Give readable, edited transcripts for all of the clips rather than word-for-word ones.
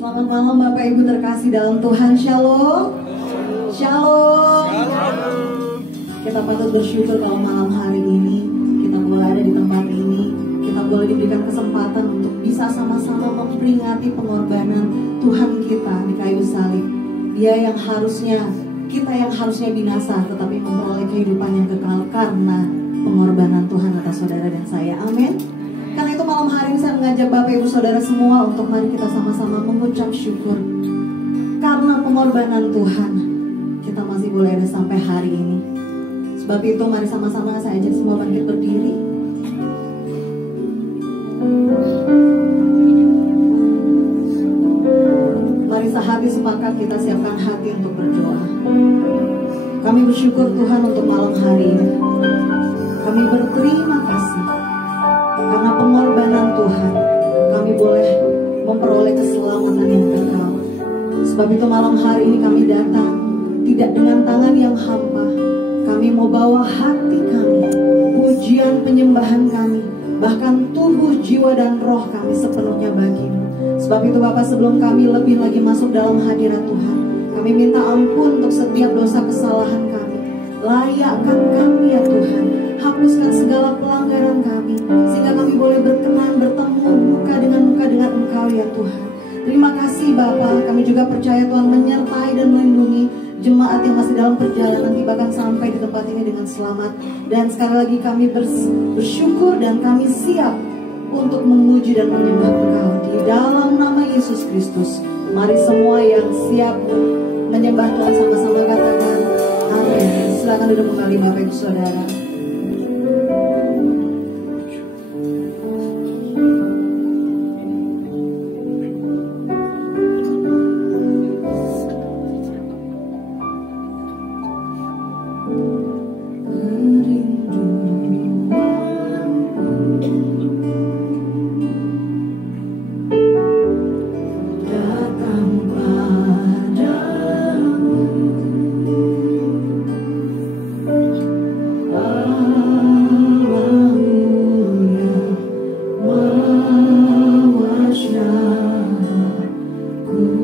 Selamat malam Bapak Ibu terkasih dalam Tuhan. Shalom. Shalom. Kita patut bersyukur kalau malam hari ini kita boleh ada di tempat ini. Kita boleh diberikan kesempatan untuk bisa sama-sama memperingati pengorbanan Tuhan kita di kayu salib. Dia yang harusnya, kita yang harusnya binasa, tetapi memperoleh kehidupan yang kekal karena pengorbanan Tuhan atas saudara dan saya. Amin. Karena itu malam hari ini saya mengajak Bapak Ibu Saudara semua untuk mari kita sama-sama mengucap syukur. Karena pengorbanan Tuhan, kita masih boleh ada sampai hari ini. Sebab itu mari sama-sama saya ajak semua bangkit berdiri. Mari sehati sepakat kita siapkan hati untuk berdoa. Kami bersyukur Tuhan untuk malam hari ini. Kami berterima kasih karena pengorbanan Tuhan, kami boleh memperoleh keselamatan yang kekal. Sebab itu malam hari ini kami datang tidak dengan tangan yang hampa. Kami mau bawa hati kami, pujian penyembahan kami, bahkan tubuh, jiwa, dan roh kami sepenuhnya bagi-Mu. Sebab itu Bapak, sebelum kami lebih lagi masuk dalam hadirat Tuhan, kami minta ampun untuk setiap dosa kesalahan kami. Layakkan kami ya Tuhan, hapuskan segala pelanggaran kami, sehingga kami boleh berkenan bertemu muka dengan Engkau ya Tuhan. Terima kasih Bapa, kami juga percaya Tuhan menyertai dan melindungi jemaat yang masih dalam perjalanan tibakan sampai di tempat ini dengan selamat. Dan sekali lagi kami bersyukur dan kami siap untuk memuji dan menyembah Engkau di dalam nama Yesus Kristus. Mari semua yang siap menyembah Tuhan sama-sama katakan amin. Silakan duduk kembali Bapak Ibu Saudara. Ku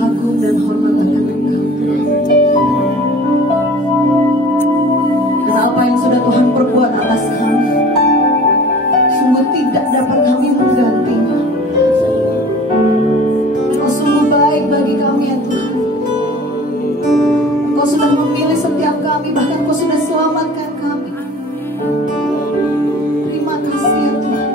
kagum dan hormat akan Engkau. Karena apa yang sudah Tuhan perbuat atas kami, sungguh tidak dapat kami menggantinya. Engkau sungguh baik bagi kami ya Tuhan. Engkau sudah memilih setiap kami, bahkan Engkau sudah selamatkan kami. Terima kasih ya Tuhan.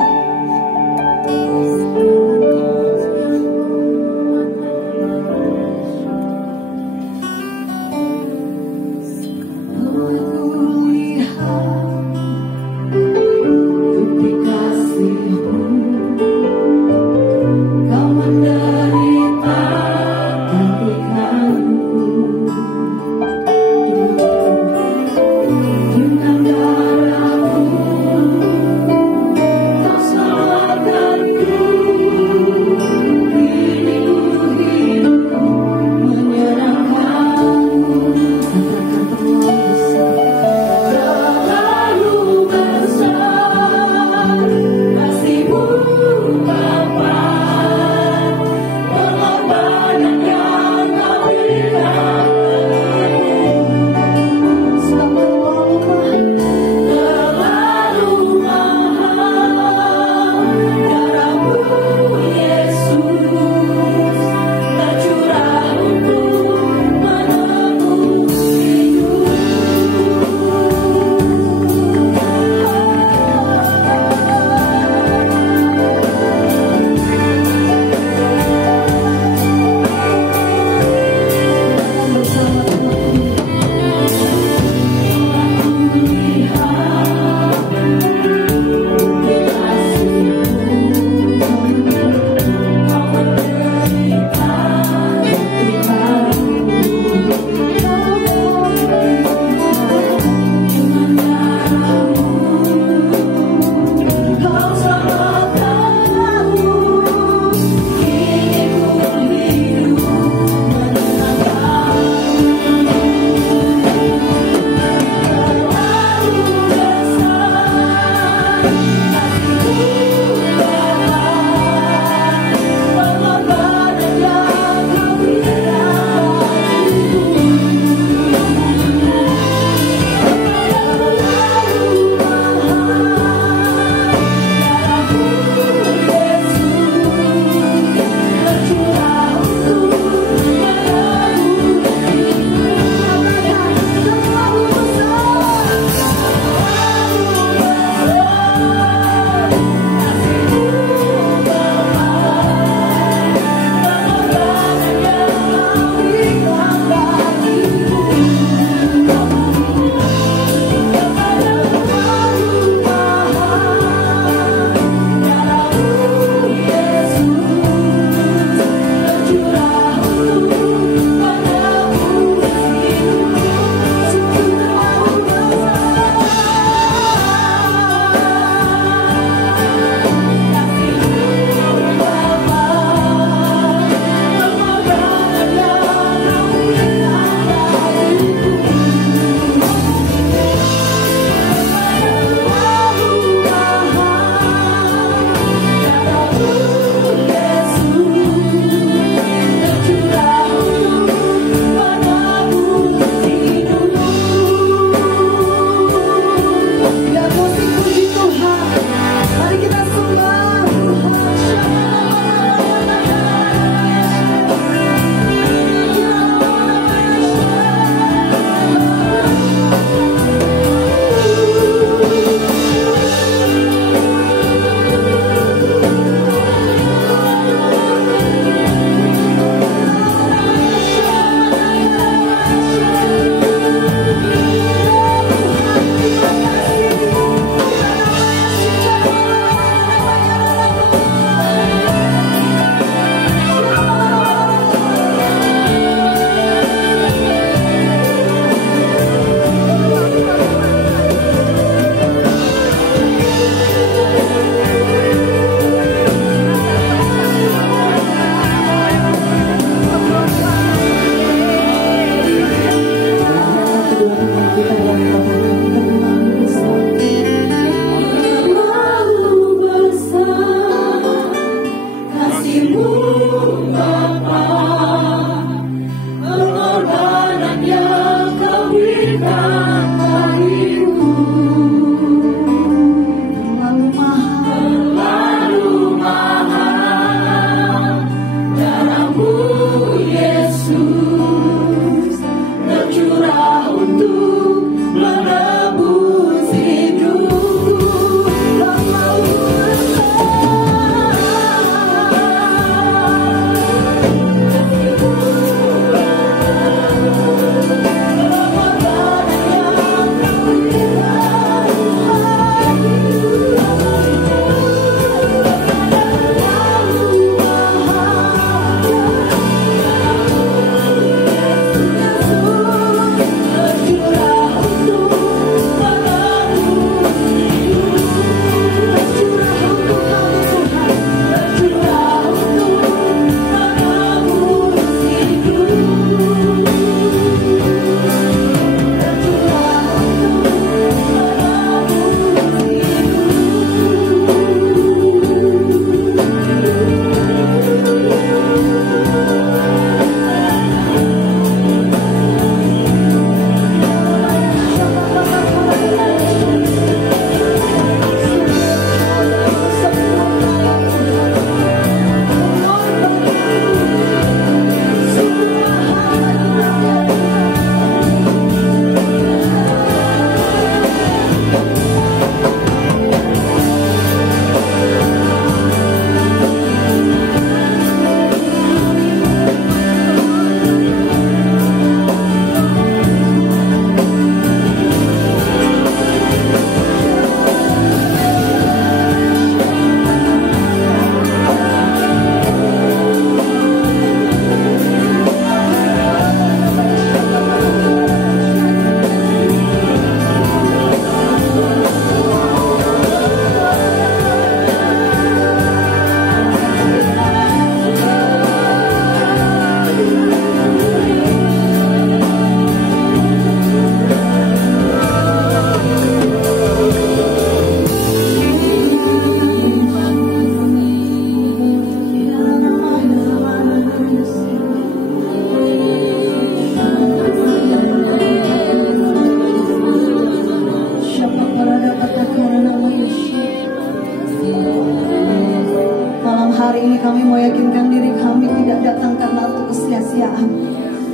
kemanusiaan.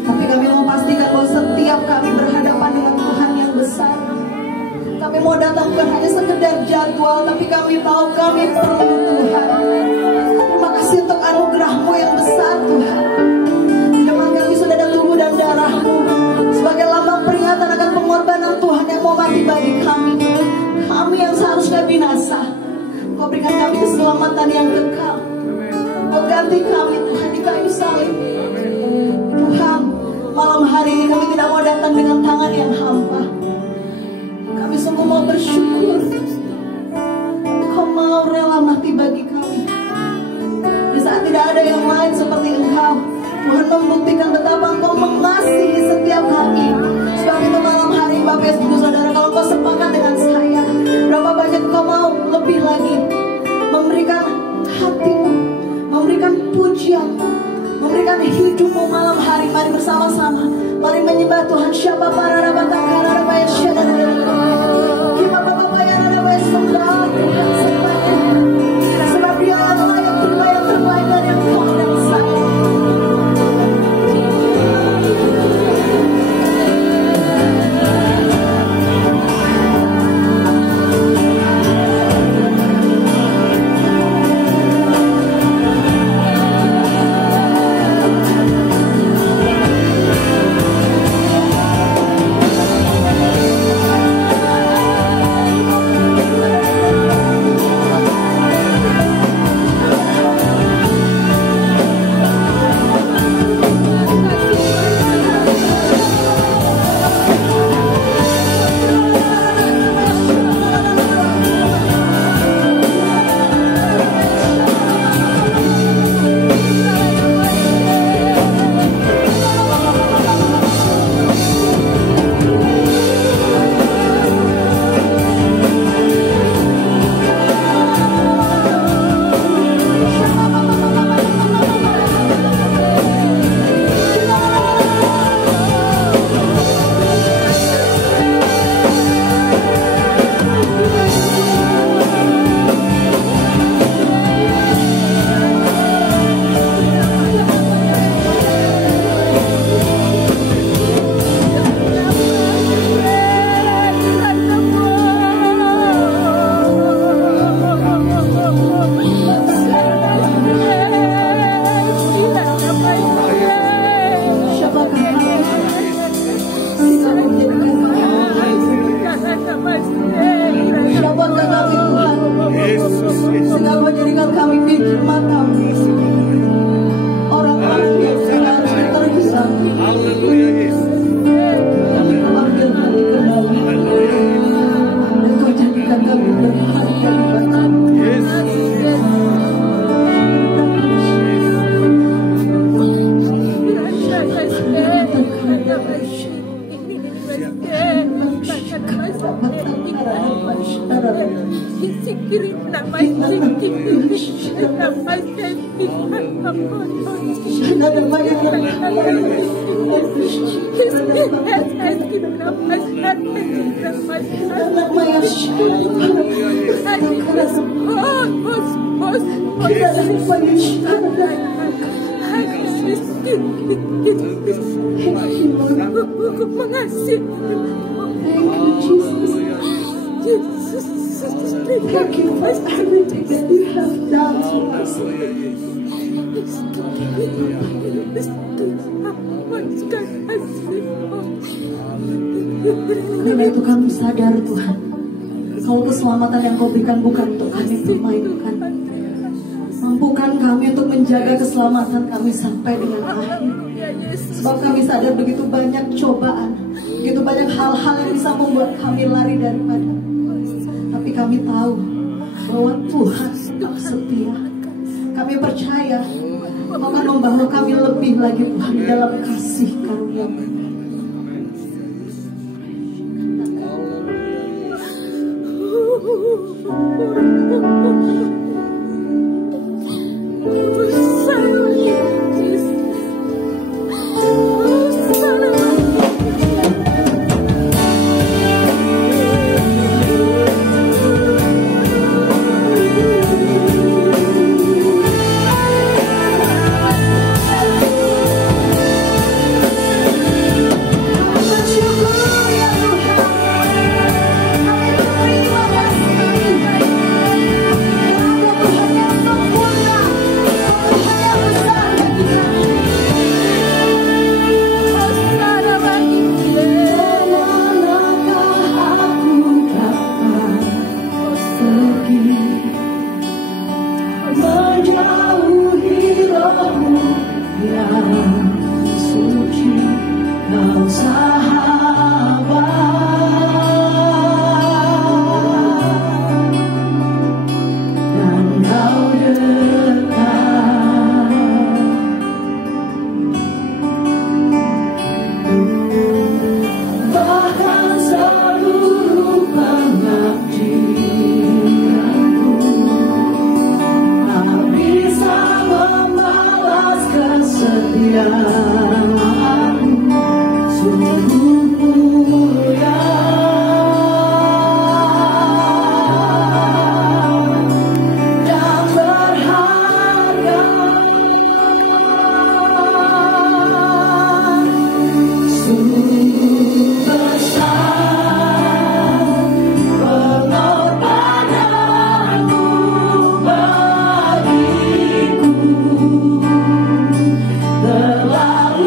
Tapi kami mau pastikan bahwa setiap kami berhadapan dengan Tuhan yang besar. Kami mau datang bukan hanya sekedar jadwal, tapi kami tahu kami perlu Tuhan. Terima kasih untuk anugerah-Mu yang besar Tuhan. Memang kami sudah ada tubuh dan darah-Mu sebagai lambang peringatan akan pengorbanan Tuhan yang mau mati bagi kami. Kami yang seharusnya binasa, Kau berikan kami keselamatan yang kekal. Kau ganti kami Tuhan di kayu salib. Tuhan, malam hari ini kami tidak mau datang dengan tangan yang hampa. Kami sungguh mau bersyukur Kau mau rela mati bagi kami. Di saat tidak ada yang lain seperti Engkau, Tuhan membuktikan betapa Engkau mengasihi setiap kami. Sebab itu malam hari Bapak Ibu Saudara, kalau Kau sepakat dengan saya, berapa banyak Kau mau lebih lagi memberikan hatimu, memberikan pujian-Mu, memberikan hidupmu malam hari. Mari bersama-sama, mari menyembah Tuhan. Siapa para rabatang karara bayar syadara, kita bapak bayar ada bayar sembah Tuhan semuanya. Sebab Dia yang layak terbaik dari Engkau dan saya. Karena itu kami sadar Tuhan, kalau keselamatan yang Kau berikan bukan untuk kami permainkan. Mampukan kami untuk menjaga keselamatan kami sampai dengan akhir. Sebab kami sadar begitu banyak cobaan, begitu banyak hal-hal yang bisa membuat kami lari daripada. Tapi kami tahu bahwa Tuhan tetap setia. Kami percaya Kau akan membawa kami lebih lagi Tuhan dalam kasih karunia-Mu. Terlalu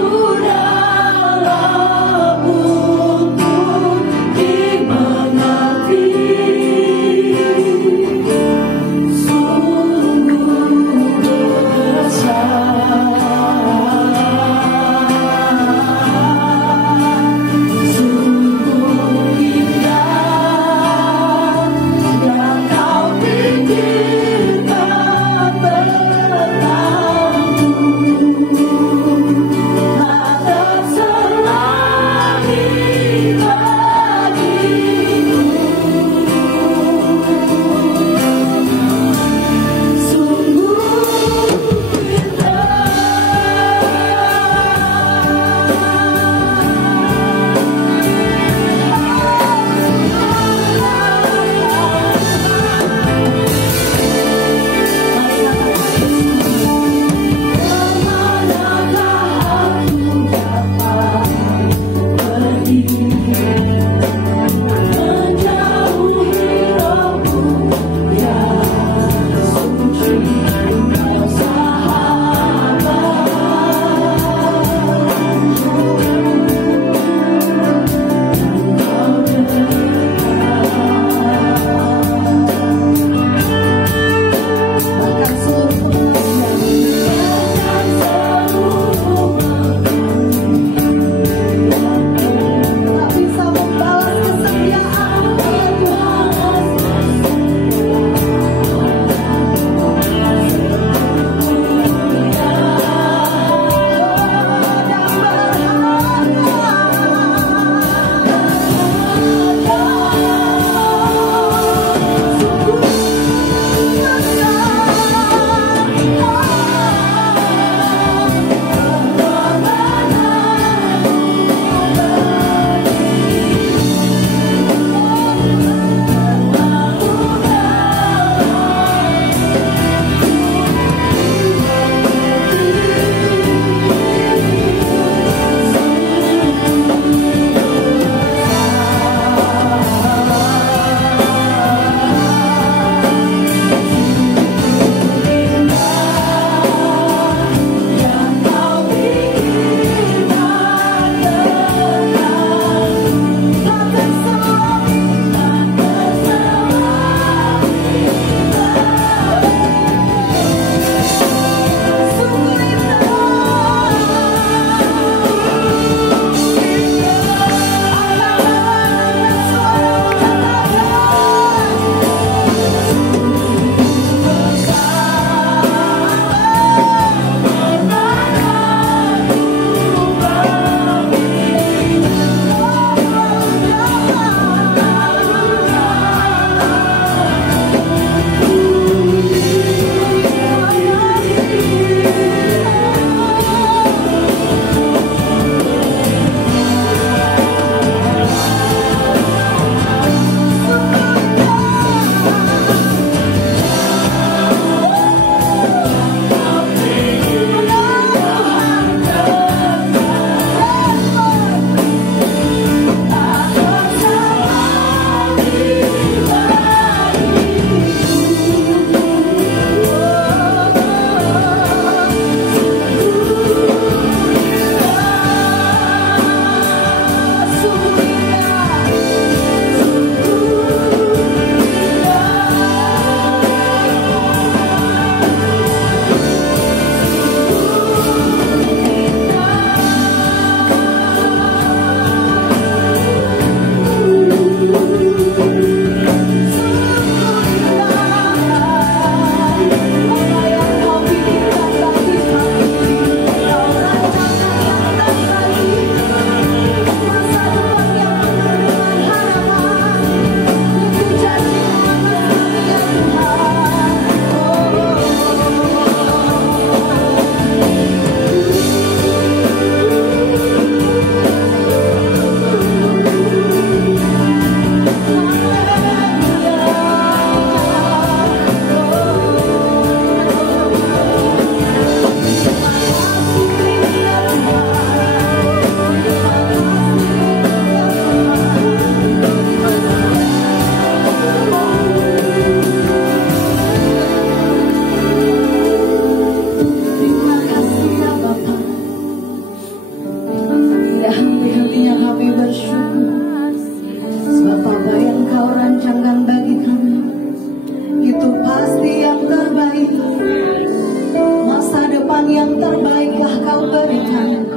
terbaiklah kau berikan,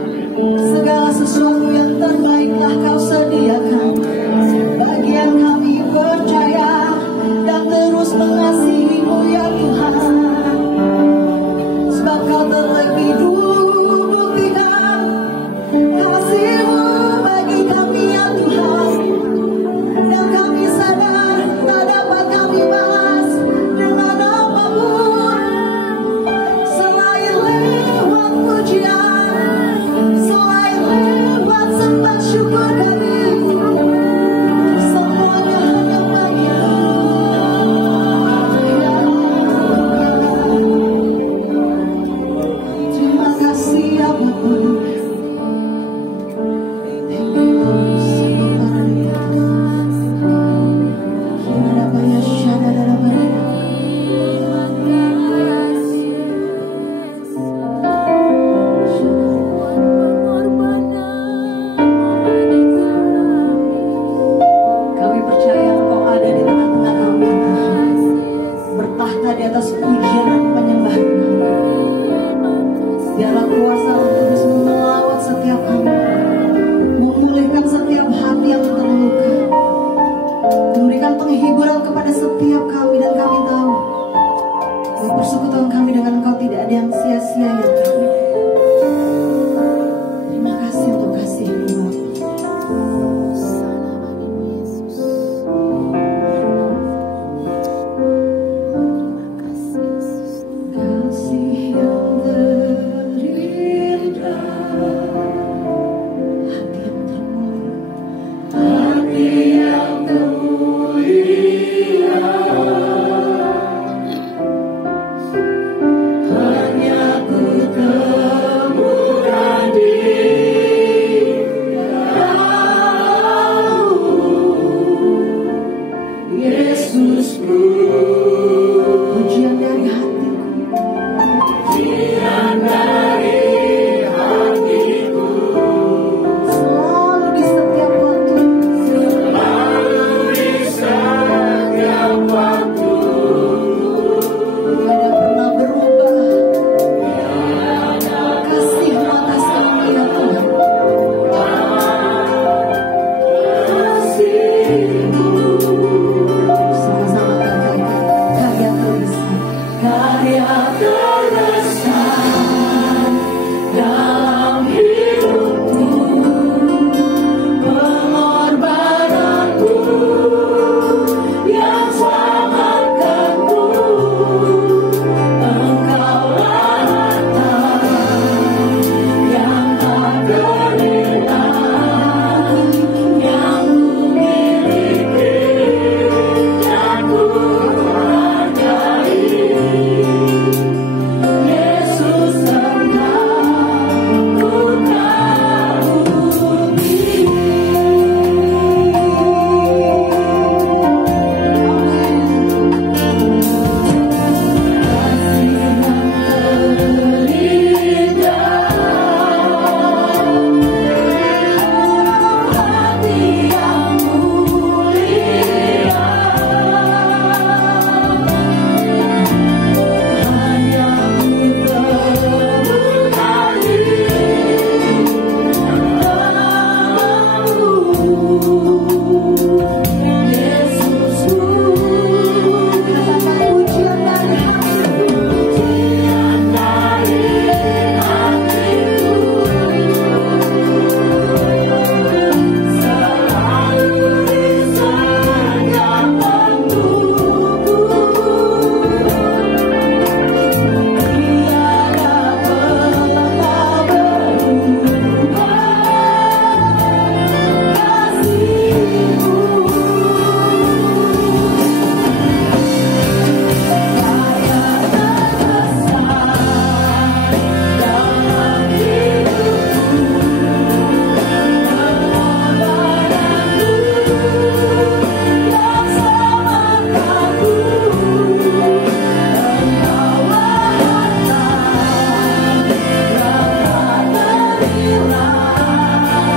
segala sesuatu yang terbaiklah kau sediakan. Bagi yang kami percaya dan terus mengasihi-Mu ya Tuhan, sebab kau terlebih dulu buktikan kasih-Mu bagi kami ya Tuhan. Dan kami sadar tak dapat kami balas dengan apapun selain lewat pujian, selain lewat sembah syukur kami. Semuanya hanya bagi-Mu ya Allah. Terima kasih ya Bapa. Thank you Lord. Kami percaya Engkau ada di tengah-tengah kami, bertahta di atas pujian dan penyembahan kami. Biarlah kuasa Roh Kudus melawat setiap hamba, memulihkan setiap hati yang terluka, memberikan penghiburan kepada setiap kami. Dan kami tahu bahwa persekutuan kami dengan Engkau tidak ada yang sia-sia ya Tuhan. Terima kasih untuk kasih-Mu. Kasih yang terindah, hati yang termulia, hati yang termulia, hanya ku temukan Dia, Yesusku. Pujian dari hatiku, pujian dari hatiku, selalu di setiap waktu, selalu di setiap waktu. Tiada pernah berubah, kasih-Mu atas kami ya Tuhan. Kasih-Mu. Sama-sama katakan, karya terbesar, karya terbesar dalam hidupku, pengorbananku yang selamatkanku. Engkaulah harta yang tak ternilai, yang ku miliki dan ku hargai. Yesus engkau ku kagumi. Kasih yang terindah, hati yang mulia, hanya ku temukan Dia, Yesusku. Katakan pujian dari hatiku, pujian dari hatiku, selalu di setiap waktuku. Tiada pernah berubah, kasih-Mu. Karya terbesar dalam hidupku, pengorbananku yang selamatkanku. Engkaulah harta yang tak ternilai,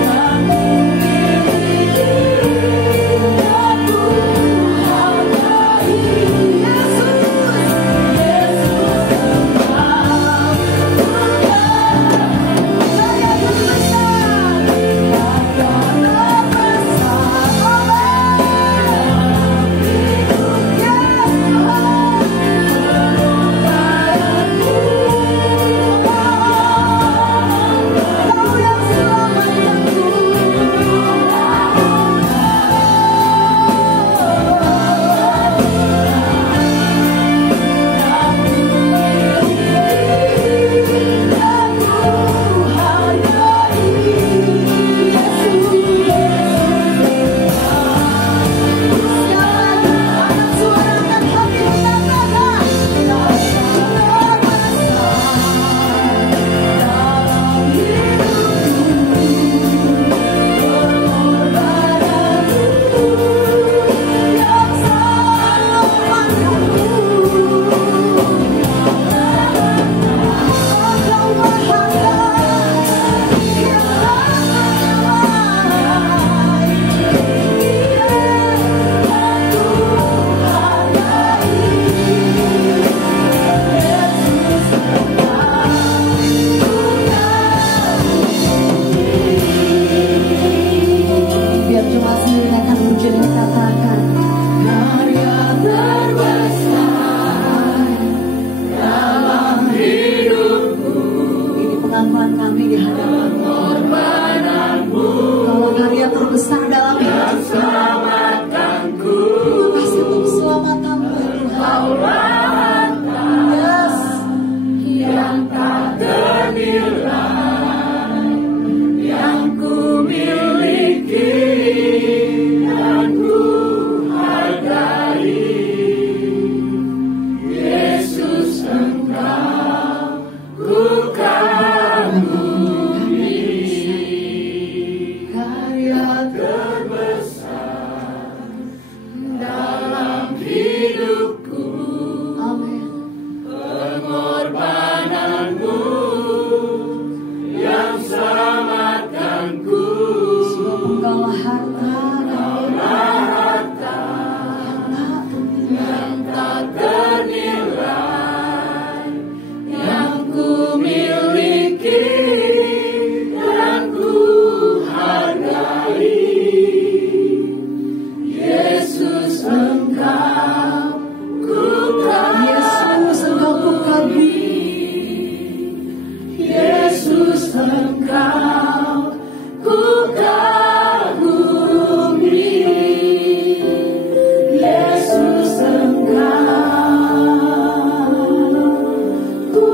yang ku miliki dan ku hargai. Yesus, Yesus engkau ku harta yang tak ternilai, yang ku miliki dan ku hargai. Yesus Engkau ku kagumi, Yesus Engkau ku kagumi, Yesus Engkau ku kagumi, Yesus Engkau ku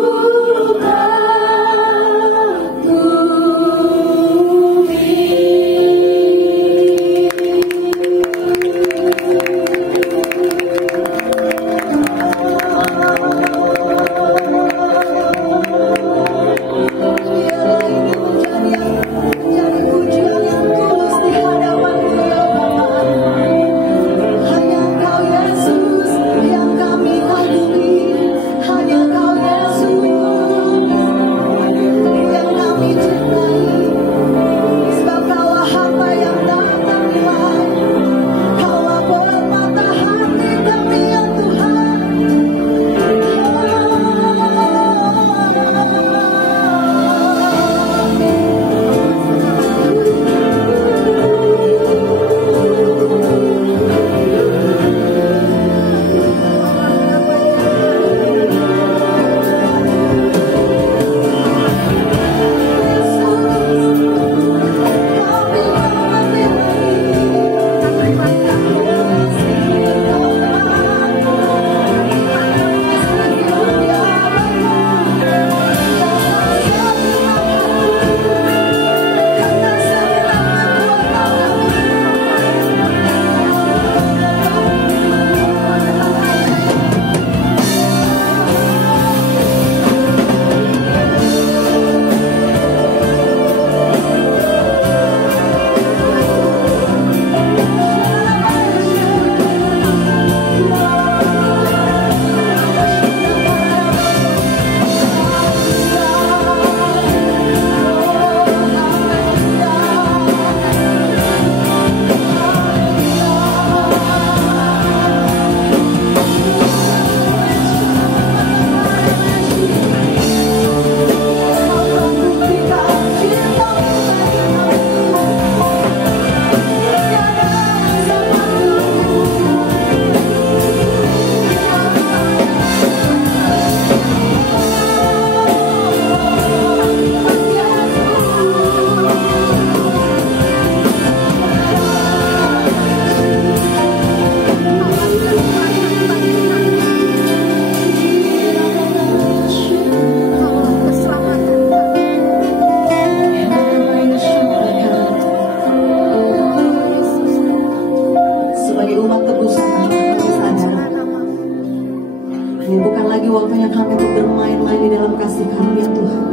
waktunya kami untuk bermain-main di dalam kasih karunia Tuhan.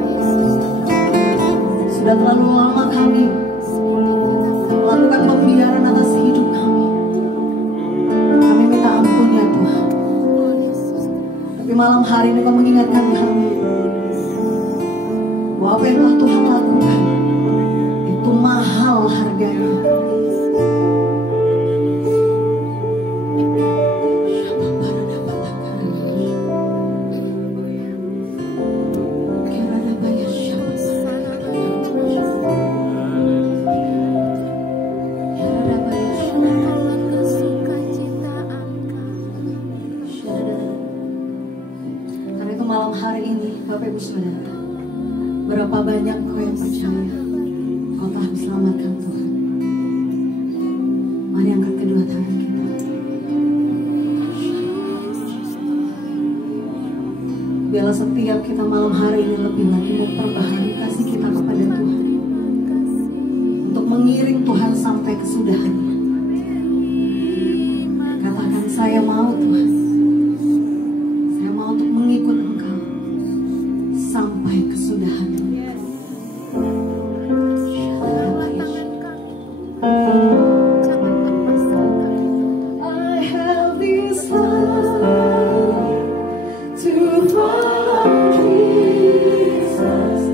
Sudah terlalu lama kami melakukan pembiaran atas hidup kami. Kami minta ampun ya Tuhan. Tapi malam hari ini Kau mengingatkan kami bahwa apa yang telah Tuhan lakukan itu mahal harganya. Berapa banyak kau yang percaya kau telah diselamatkan Tuhan. Mari angkat kedua tangan kita. Biarlah setiap kita malam hari ini lebih lagi memperbaharui kasih kita kepada Tuhan, untuk mengiring Tuhan sampai kesudahannya. Katakan, saya mau Tuhan, saya mau untuk mengikut Engkau sampai kesudahan. Jesus.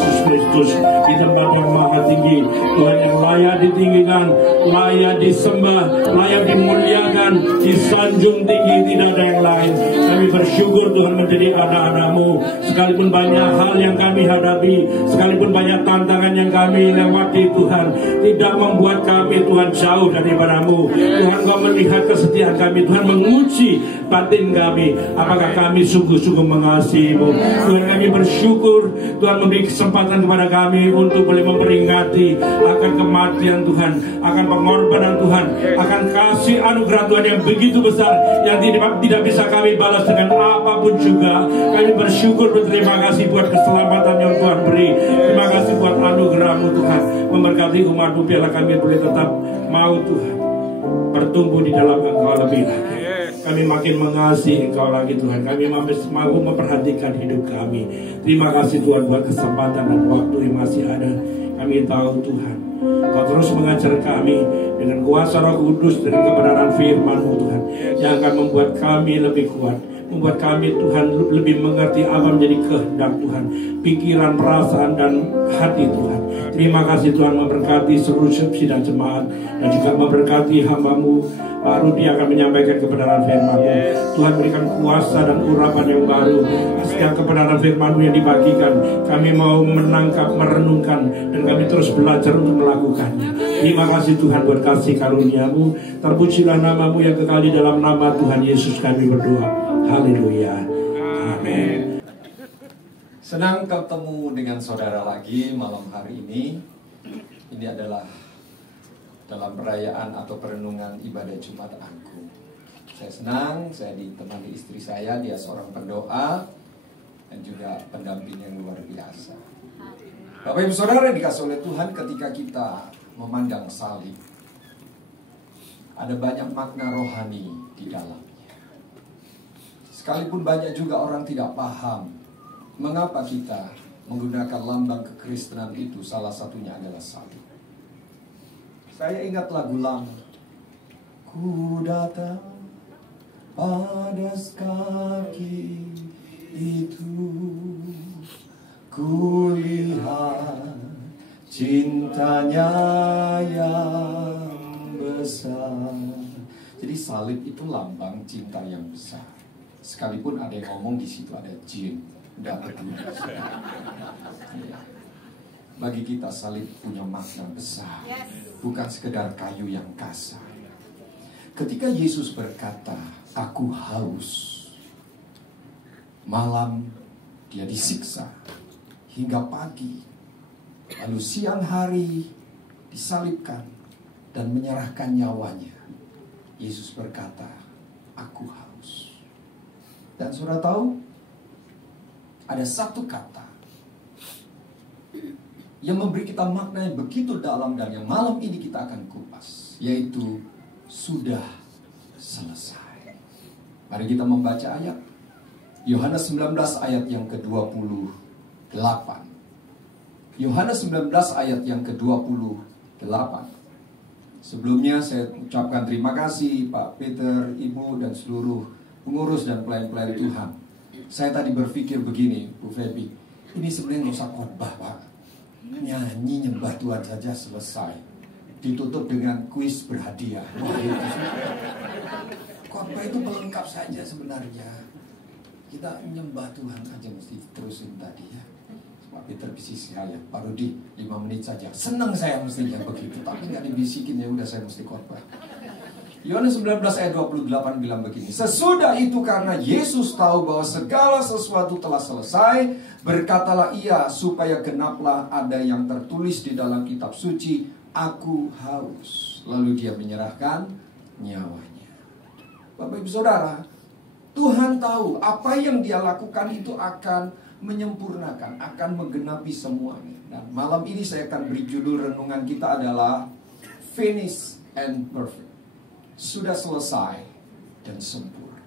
Yesus Kristus di tempat yang maha tinggi. Tuhan yang layak ditinggikan, layak disembah, layak dimuliakan, disanjung tinggi, tidak ada yang lain. Kami bersyukur Tuhan menjadi anak-anak-Mu. Sekalipun banyak hal yang kami hadapi, sekalipun banyak tantangan yang kami lewati, Tuhan tidak membuat kami Tuhan jauh daripada-Mu. Tuhan, Kau melihat kesetiaan kami, Tuhan menguji batin kami, apakah kami sungguh-sungguh mengasihi-Mu. Tuhan, kami bersyukur Tuhan memberi kesempatan kepada kami untuk boleh memperingati akan kematian Tuhan, akan pengorbanan Tuhan, akan kasih anugerah Tuhan yang begitu besar, yang tidak bisa kami balas dengan apapun juga. Kami bersyukur, berterima kasih buat keselamatan yang Tuhan beri. Terima kasih buat anugerah-Mu Tuhan. Memberkati umat-Mu, biarlah kami boleh tetap mau Tuhan bertumbuh di dalam Engkau lebih lagi. Kami makin mengasihi Engkau lagi Tuhan. Kami mau memperhatikan hidup kami. Terima kasih Tuhan buat kesempatan dan waktu yang masih ada. Kami tahu Tuhan, Kau terus mengajar kami dengan kuasa Roh Kudus, dengan kebenaran firman-Mu Tuhan, yang akan membuat kami lebih kuat, membuat kami Tuhan lebih mengerti apa menjadi kehendak Tuhan, pikiran, perasaan, dan hati Tuhan. Terima kasih Tuhan, memberkati seluruh seksi dan jemaat, dan juga memberkati hamba-Mu Rudi akan menyampaikan kebenaran firman-Mu. Tuhan, berikan kuasa dan urapan yang baru. Setiap kebenaran firman-Mu yang dibagikan, kami mau menangkap, merenungkan, dan kami terus belajar untuk melakukannya. Terima kasih Tuhan buat kasih karunia-Mu. Terpujilah nama-Mu yang kekal. Di dalam nama Tuhan Yesus kami berdoa. Haleluya. Amin. Senang ketemu dengan saudara lagi malam hari ini. Ini adalah dalam perayaan atau perenungan ibadah Jumat Agung. Saya senang, saya ditemani istri saya, dia seorang pendoa dan juga pendamping yang luar biasa. Bapak Ibu Saudara yang dikasih oleh Tuhan, ketika kita memandang salib, ada banyak makna rohani di dalamnya. Sekalipun banyak juga orang tidak paham mengapa kita menggunakan lambang kekristenan itu, salah satunya adalah salib. Saya ingat lagu lama. Ku datang pada kaki itu, ku lihat cintanya yang besar. Jadi salib itu lambang cinta yang besar. Sekalipun ada yang ngomong di situ ada jin, tidak peduli. Bagi kita salib punya makna besar, bukan sekedar kayu yang kasar. Ketika Yesus berkata, aku haus, malam dia disiksa hingga pagi, lalu siang hari disalibkan dan menyerahkan nyawanya. Yesus berkata, aku haus. Dan saudara tahu, ada satu kata yang memberi kita makna yang begitu dalam dan yang malam ini kita akan kupas, yaitu sudah selesai. Mari kita membaca ayat Yohanes 19 ayat yang ke-28. Yohanes 19 ayat yang ke-28. Sebelumnya saya ucapkan terima kasih Pak Peter, Ibu dan seluruh pengurus dan pelayan-pelayan Tuhan. Saya tadi berpikir begini, Bu Febi, ini sebenarnya nggak usah khotbah Pak, nyanyi nyembah Tuhan saja selesai, ditutup dengan kuis berhadiah. Wah, itu khotbah itu pelengkap saja sebenarnya. Kita nyembah Tuhan aja mesti terusin tadi ya. Pak Peter bisik saya, Pak Rudi 5 menit saja. Senang saya mestinya begitu, tapi nggak dibisikin, ya udah saya mesti khotbah. Yohanes 19 ayat 28 bilang begini, sesudah itu karena Yesus tahu bahwa segala sesuatu telah selesai, berkatalah ia supaya genaplah ada yang tertulis di dalam kitab suci, aku haus. Lalu dia menyerahkan nyawanya. Bapak Ibu Saudara, Tuhan tahu apa yang dia lakukan itu akan menyempurnakan, akan menggenapi semuanya. Dan malam ini saya akan beri judul renungan kita adalah Finish and Perfect. Sudah selesai dan sempurna.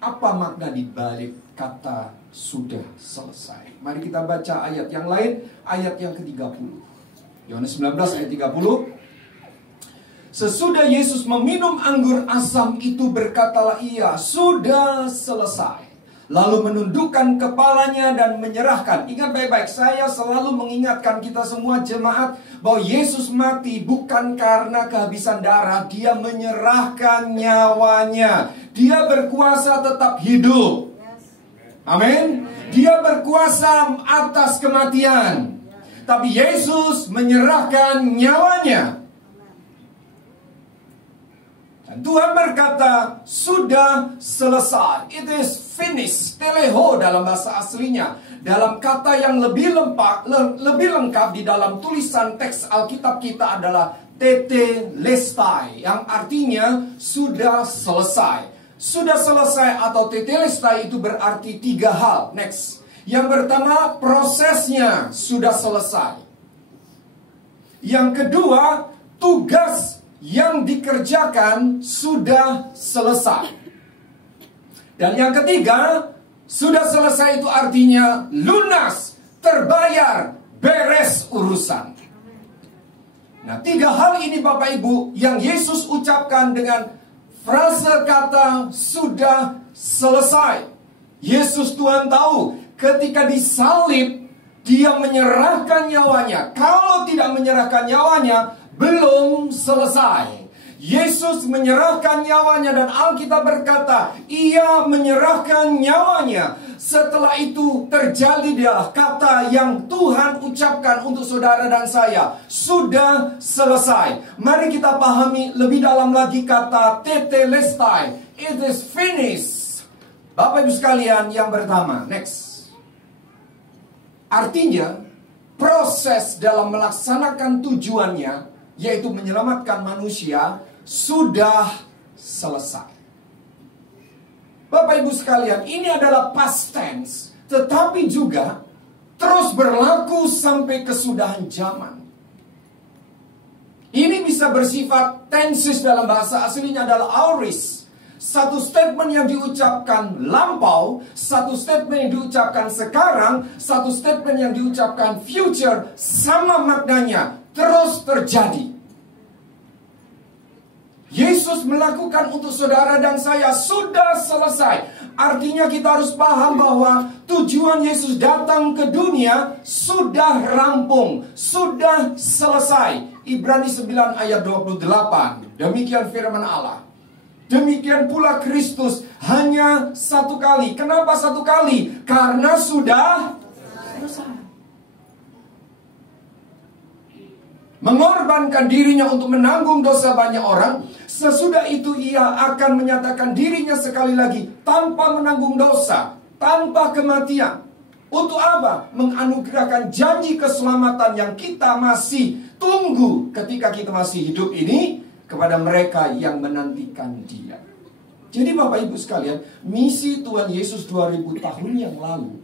Apa makna di balik kata sudah selesai? Mari kita baca ayat yang lain, ayat yang ke-30. Yohanes 19 ayat 30. Sesudah Yesus meminum anggur asam itu berkatalah ia, sudah selesai. lalu menundukkan kepalanya dan menyerahkan. Ingat baik-baik, saya selalu mengingatkan kita semua jemaat bahwa Yesus mati bukan karena kehabisan darah. Dia menyerahkan nyawanya. Dia berkuasa tetap hidup. Amin. Dia berkuasa atas kematian. Tapi Yesus menyerahkan nyawanya. Dan Tuhan berkata, sudah selesai. It is finished. Teleho dalam bahasa aslinya. Dalam kata yang lebih lengkap di dalam tulisan teks Alkitab kita adalah tetelestai, yang artinya sudah selesai. Sudah selesai atau tetelestai itu berarti 3 hal. Next. Yang pertama, prosesnya sudah selesai. Yang kedua, tugas yang dikerjakan sudah selesai. Dan yang ketiga, sudah selesai itu artinya lunas, terbayar, beres urusan. Nah, 3 hal ini Bapak Ibu yang Yesus ucapkan dengan frase kata sudah selesai. Yesus Tuhan tahu ketika disalib dia menyerahkan nyawanya. Kalau tidak menyerahkan nyawanya, belum selesai. Yesus menyerahkan nyawanya dan Alkitab berkata, ia menyerahkan nyawanya. Setelah itu terjadi dia kata yang Tuhan ucapkan untuk saudara dan saya. Sudah selesai. Mari kita pahami lebih dalam lagi kata tetelestai. It is finished. Bapak Ibu sekalian, yang pertama, next. Artinya, proses dalam melaksanakan tujuannya, yaitu menyelamatkan manusia, sudah selesai. Bapak Ibu sekalian, ini adalah past tense, tetapi juga terus berlaku sampai kesudahan zaman. Ini bisa bersifat tenses dalam bahasa aslinya adalah aorist. Satu statement yang diucapkan lampau, satu statement yang diucapkan sekarang, satu statement yang diucapkan future, sama maknanya, terus terjadi. Yesus melakukan untuk saudara dan saya sudah selesai. Artinya kita harus paham bahwa tujuan Yesus datang ke dunia sudah rampung, sudah selesai. Ibrani 9 ayat 28. Demikian firman Allah. Demikian pula Kristus hanya 1 kali. Kenapa 1 kali? Karena sudah selesai. Mengorbankan dirinya untuk menanggung dosa banyak orang. Sesudah itu ia akan menyatakan dirinya sekali lagi tanpa menanggung dosa, tanpa kematian. Untuk apa? Menganugerahkan janji keselamatan yang kita masih tunggu ketika kita masih hidup ini kepada mereka yang menantikan Dia. Jadi Bapak Ibu sekalian, misi Tuhan Yesus 2000 tahun yang lalu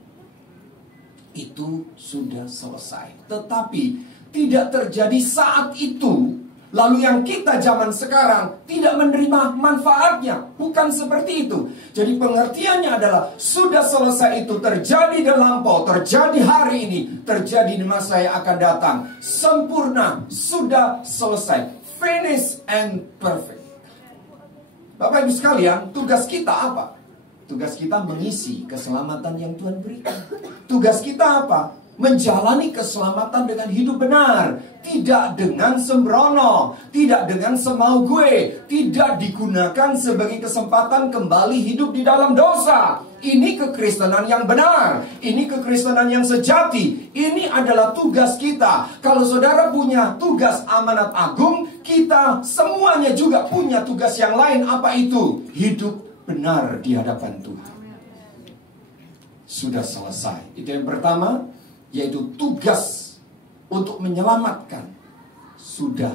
itu sudah selesai. Tetapi tidak terjadi saat itu, lalu yang kita zaman sekarang tidak menerima manfaatnya. Bukan seperti itu. Jadi pengertiannya adalah sudah selesai itu terjadi di lampau, terjadi hari ini, terjadi di masa yang akan datang. Sempurna, sudah selesai. Finish and perfect. Bapak Ibu sekalian, tugas kita apa? Tugas kita mengisi keselamatan yang Tuhan berikan. Tugas kita apa? Menjalani keselamatan dengan hidup benar, tidak dengan sembrono, tidak dengan semau gue, tidak digunakan sebagai kesempatan kembali hidup di dalam dosa. Ini kekristenan yang benar, ini kekristenan yang sejati. Ini adalah tugas kita. Kalau saudara punya tugas amanat agung, kita semuanya juga punya tugas yang lain. Apa itu? Hidup benar di hadapan Tuhan. Sudah selesai. Itu yang pertama. Yaitu tugas untuk menyelamatkan sudah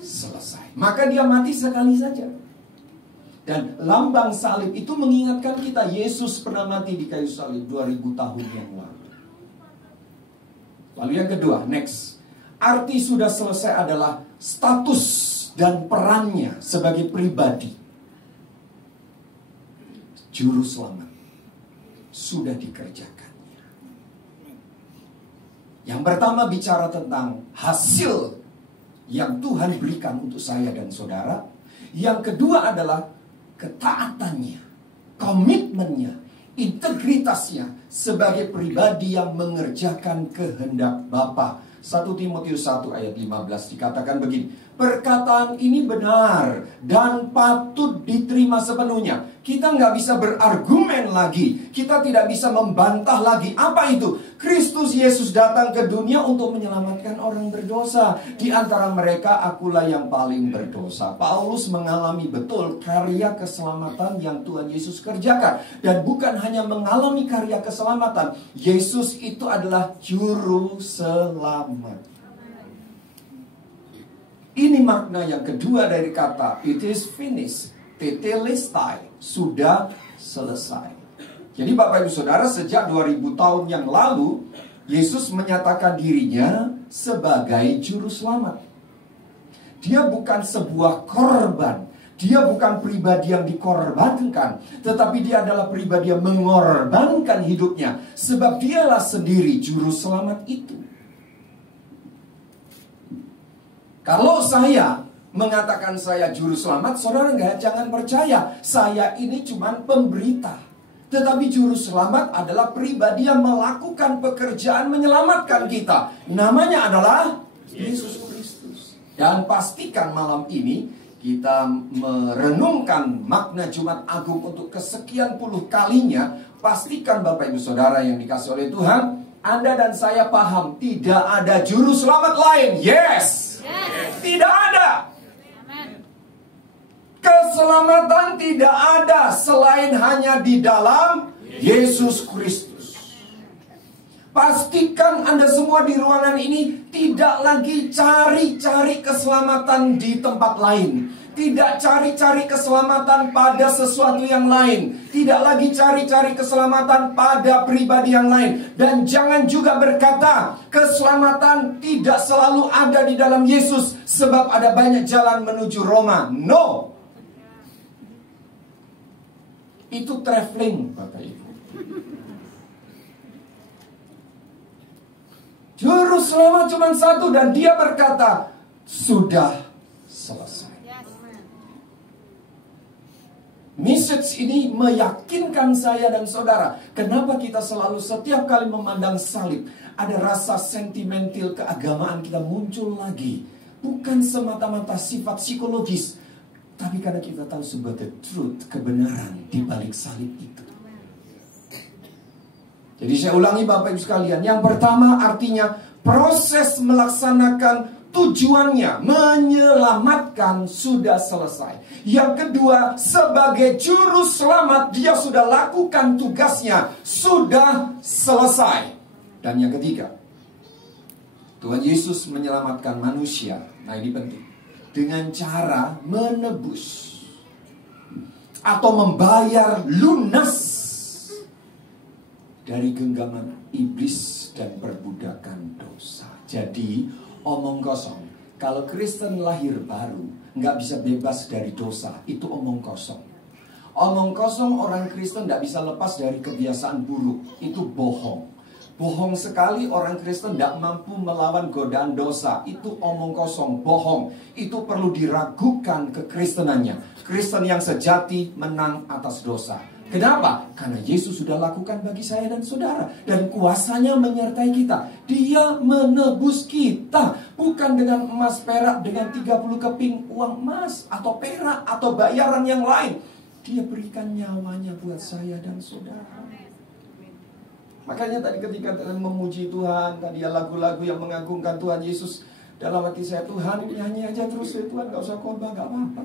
selesai. Maka dia mati sekali saja. Dan lambang salib itu mengingatkan kita Yesus pernah mati di kayu salib 2000 tahun yang lalu. Lalu yang kedua, next. Arti sudah selesai adalah status dan perannya sebagai pribadi. Juru selamat sudah dikerjakan. Yang pertama bicara tentang hasil yang Tuhan berikan untuk saya dan saudara. Yang kedua adalah ketaatannya, komitmennya. integritasnya sebagai pribadi yang mengerjakan kehendak Bapa. 1 Timotius 1 ayat 15 dikatakan begini, perkataan ini benar dan patut diterima sepenuhnya. Kita nggak bisa berargumen lagi, kita tidak bisa membantah lagi. Apa itu? Kristus Yesus datang ke dunia untuk menyelamatkan orang berdosa. Di antara mereka akulah yang paling berdosa. Paulus mengalami betul karya keselamatan yang Tuhan Yesus kerjakan. Dan bukan hanya mengalami karya keselamatan, Yesus itu adalah juru selamat. Ini makna yang kedua dari kata it is finished, tetelestai, sudah selesai. Jadi Bapak Ibu Saudara, sejak 2000 tahun yang lalu Yesus menyatakan dirinya sebagai juru selamat. Dia bukan sebuah korban, dia bukan pribadi yang dikorbankan, tetapi dia adalah pribadi yang mengorbankan hidupnya, sebab dialah sendiri juru selamat itu. Kalau saya mengatakan saya juru selamat, saudara jangan percaya. Saya ini cuma pemberita. Tetapi juru selamat adalah pribadi yang melakukan pekerjaan menyelamatkan kita. Namanya adalah Yesus Kristus. Dan pastikan malam ini kita merenungkan makna Jumat Agung untuk kesekian puluh kalinya. Pastikan Bapak Ibu Saudara yang dikasih oleh Tuhan, Anda dan saya paham tidak ada juru selamat lain. Yes. Tidak ada. Keselamatan tidak ada selain hanya di dalam Yesus Kristus. Pastikan Anda semua di ruangan ini tidak lagi cari-cari keselamatan di tempat lain. Tidak cari-cari keselamatan pada sesuatu yang lain. Tidak lagi cari-cari keselamatan pada pribadi yang lain. Dan jangan juga berkata keselamatan tidak selalu ada di dalam Yesus, sebab ada banyak jalan menuju Roma. No. Itu traveling, Bapak Ibu. Juru selamat cuma satu, dan dia berkata sudah selesai. Message ini meyakinkan saya dan saudara. Kenapa kita selalu setiap kali memandang salib, ada rasa sentimental keagamaan kita muncul lagi. Bukan semata-mata sifat psikologis, tapi karena kita tahu sebagai truth, kebenaran di balik salib itu. Jadi saya ulangi Bapak Ibu sekalian. Yang pertama artinya proses melaksanakan tujuannya, menyelamatkan, sudah selesai. Yang kedua, sebagai juru selamat, dia sudah lakukan tugasnya, sudah selesai. Dan yang ketiga, Tuhan Yesus menyelamatkan manusia. Nah ini penting. Dengan cara menebus atau membayar lunas dari genggaman iblis dan perbudakan dosa. Jadi omong kosong. Kalau Kristen lahir baru nggak bisa bebas dari dosa, itu omong kosong. Omong kosong orang Kristen nggak bisa lepas dari kebiasaan buruk, itu bohong. Bohong sekali orang Kristen tidak mampu melawan godaan dosa. Itu omong kosong, bohong. Itu perlu diragukan kekristenannya. Kristen yang sejati menang atas dosa. Kenapa? Karena Yesus sudah lakukan bagi saya dan saudara. Dan kuasanya menyertai kita. Dia menebus kita. Bukan dengan emas perak, dengan 30 keping uang emas atau perak atau bayaran yang lain. Dia berikan nyawanya buat saya dan saudara. Makanya tadi ketika memuji Tuhan, tadi lagu-lagu yang mengagungkan Tuhan Yesus, dalam hati saya, Tuhan nyanyi aja terus ya Tuhan, gak usah khotbah, gak apa-apa.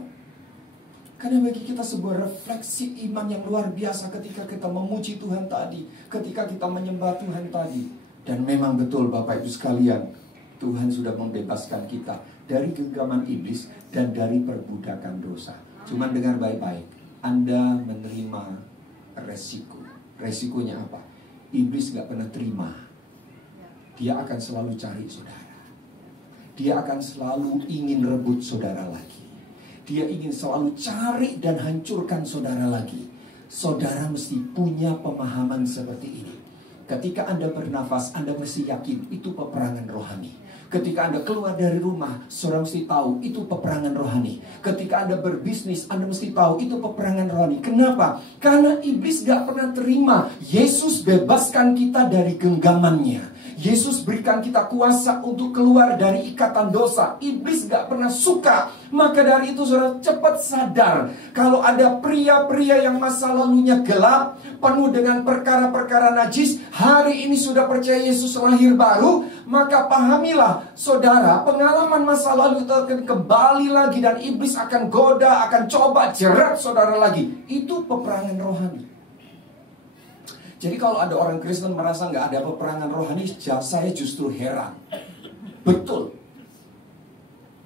Karena bagi kita sebuah refleksi iman yang luar biasa ketika kita memuji Tuhan tadi, ketika kita menyembah Tuhan tadi. Dan memang betul Bapak Ibu sekalian, Tuhan sudah membebaskan kita dari genggaman iblis dan dari perbudakan dosa. Cuman dengar baik-baik, Anda menerima resiko. Resikonya apa? Iblis gak pernah terima. Dia akan selalu cari saudara. Dia akan selalu ingin rebut saudara lagi. Dia ingin selalu cari dan hancurkan saudara lagi. Saudara mesti punya pemahaman seperti ini. Ketika Anda bernafas, Anda mesti yakin itu peperangan rohani. Ketika Anda keluar dari rumah, saudara mesti tahu itu peperangan rohani. Ketika Anda berbisnis, Anda mesti tahu itu peperangan rohani. Kenapa? Karena iblis gak pernah terima Yesus bebaskan kita dari genggamannya. Yesus berikan kita kuasa untuk keluar dari ikatan dosa. Iblis gak pernah suka. Maka dari itu saudara cepat sadar, kalau ada pria-pria yang masa lalunya gelap, penuh dengan perkara-perkara najis, hari ini sudah percaya Yesus lahir baru, maka pahamilah saudara, pengalaman masa lalu itu akan kembali lagi, dan iblis akan goda, akan coba jerat saudara lagi. Itu peperangan rohani. Jadi kalau ada orang Kristen merasa nggak ada peperangan rohani, saya justru heran. Betul.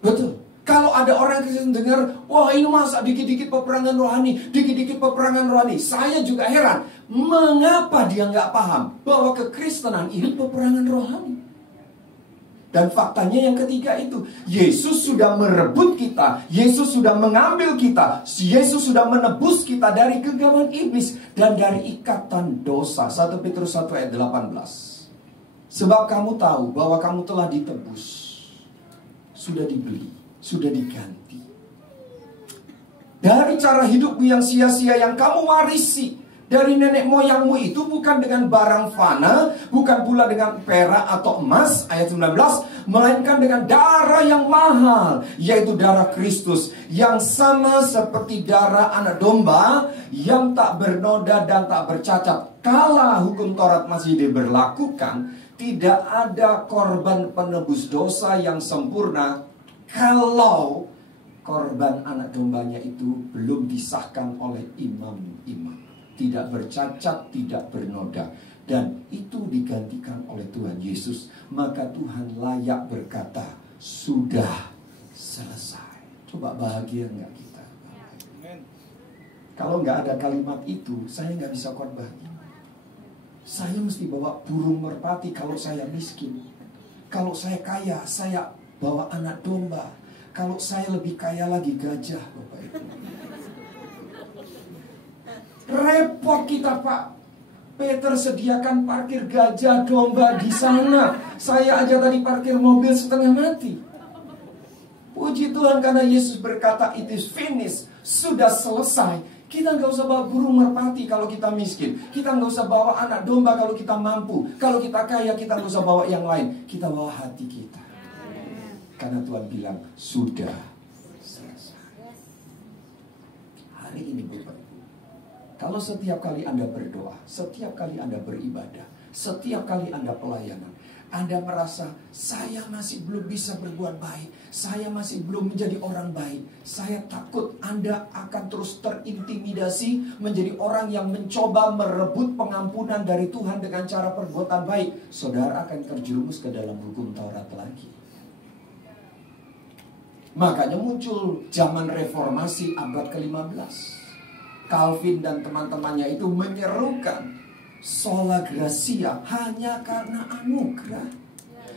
Betul. Kalau ada orang Kristen dengar, wah ini masa dikit-dikit peperangan rohani, dikit-dikit peperangan rohani, saya juga heran. Mengapa dia nggak paham bahwa kekristenan ini peperangan rohani? Dan faktanya yang ketiga itu, Yesus sudah merebut kita, Yesus sudah mengambil kita, Yesus sudah menebus kita dari genggaman iblis dan dari ikatan dosa. 1 Petrus 1 ayat 18. Sebab kamu tahu bahwa kamu telah ditebus, sudah dibeli, sudah diganti dari cara hidupmu yang sia-sia yang kamu warisi dari nenek moyangmu itu, bukan dengan barang fana, bukan pula dengan perak atau emas, ayat 19, melainkan dengan darah yang mahal, yaitu darah Kristus, yang sama seperti darah anak domba, yang tak bernoda dan tak bercacat. Kala hukum Taurat masih diberlakukan, tidak ada korban penebus dosa yang sempurna kalau korban anak dombanya itu belum disahkan oleh imam-imam. Tidak bercacat, tidak bernoda. Dan itu digantikan oleh Tuhan Yesus. Maka Tuhan layak berkata, sudah selesai. Coba bahagia nggak kita? Kalau nggak ada kalimat itu, saya nggak bisa khotbah. Saya mesti bawa burung merpati kalau saya miskin. Kalau saya kaya, saya bawa anak domba. Kalau saya lebih kaya lagi, gajah, Bapak Ibu. Repot kita, Pak. Peter sediakan parkir gajah, domba di sana. Saya aja tadi parkir mobil setengah mati. Puji Tuhan karena Yesus berkata it is finished, sudah selesai. Kita nggak usah bawa burung merpati kalau kita miskin. Kita nggak usah bawa anak domba kalau kita mampu. Kalau kita kaya, kita nggak usah bawa yang lain. Kita bawa hati kita. Karena Tuhan bilang sudah selesai. Hari ini Bapak, kalau setiap kali Anda berdoa, setiap kali Anda beribadah, setiap kali Anda pelayanan, Anda merasa saya masih belum bisa berbuat baik, saya masih belum menjadi orang baik, saya takut Anda akan terus terintimidasi menjadi orang yang mencoba merebut pengampunan dari Tuhan dengan cara perbuatan baik. Saudara akan terjerumus ke dalam hukum Taurat lagi. Makanya muncul zaman reformasi abad ke-15. Calvin dan teman-temannya itu menyerukan sola gratia, hanya karena anugerah.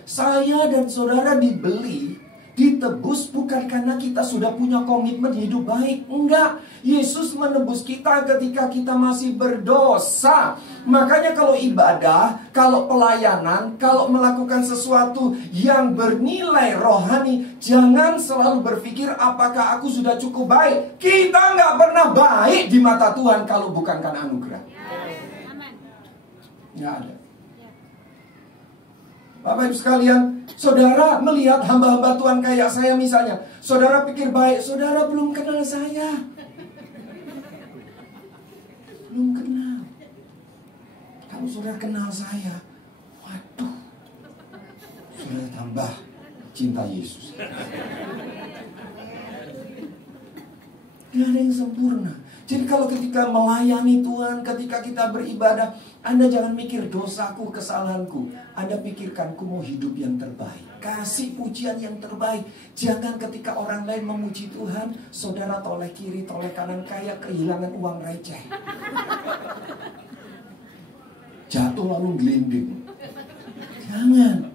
Saya dan saudara dibeli, ditebus bukan karena kita sudah punya komitmen hidup baik. Enggak, Yesus menebus kita ketika kita masih berdosa. Makanya kalau ibadah, kalau pelayanan, kalau melakukan sesuatu yang bernilai rohani, jangan selalu berpikir apakah aku sudah cukup baik. Kita nggak pernah baik di mata Tuhan kalau bukan karena anugerah. Nggak ada. Bapak Ibu sekalian, saudara melihat hamba-hamba Tuhan kayak saya misalnya, saudara pikir baik, saudara belum kenal saya. Belum kenal. Kalau saudara kenal saya, waduh, saudara tambah cinta Yesus. Tidak ada yang sempurna. Jadi kalau ketika melayani Tuhan, ketika kita beribadah, Anda jangan mikir dosaku, kesalahanku. Anda pikirkan, ku mau hidup yang terbaik. Kasih pujian yang terbaik. Jangan ketika orang lain memuji Tuhan, saudara toleh kiri, toleh kanan, kayak kehilangan uang receh. Jatuh lalu gelinding. Jangan.